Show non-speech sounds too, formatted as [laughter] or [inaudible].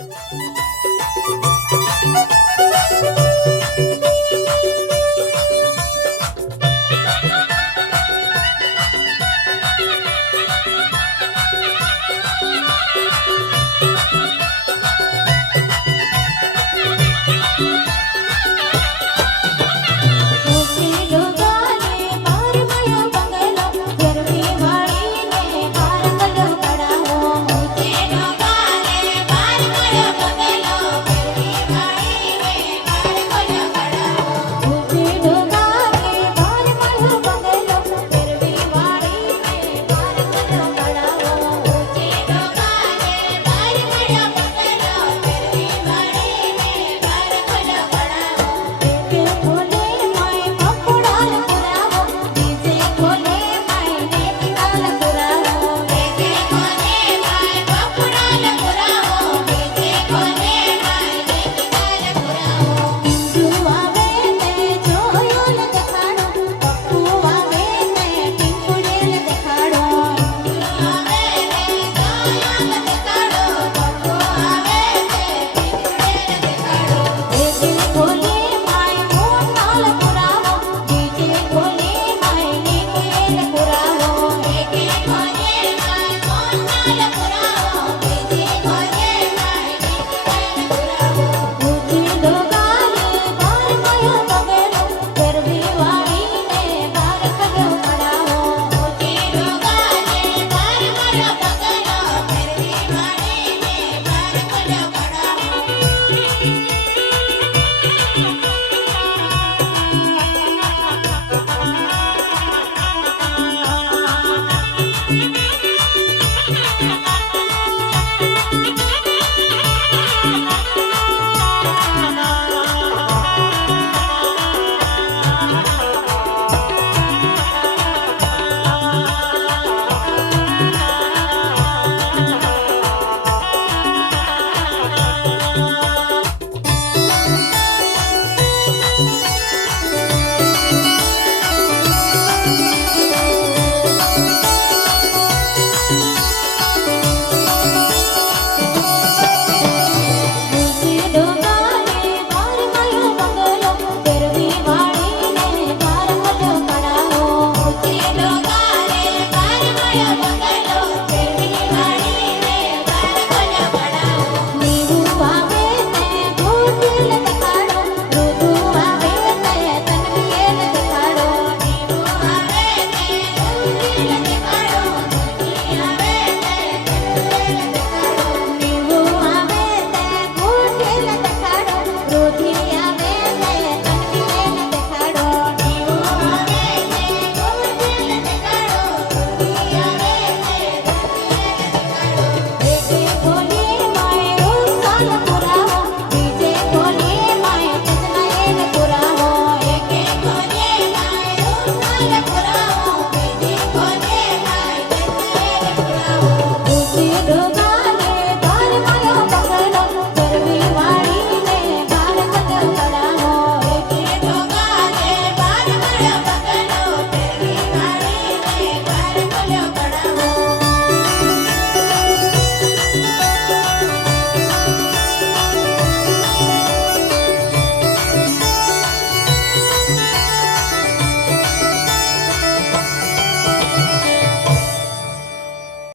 Thank [laughs] you.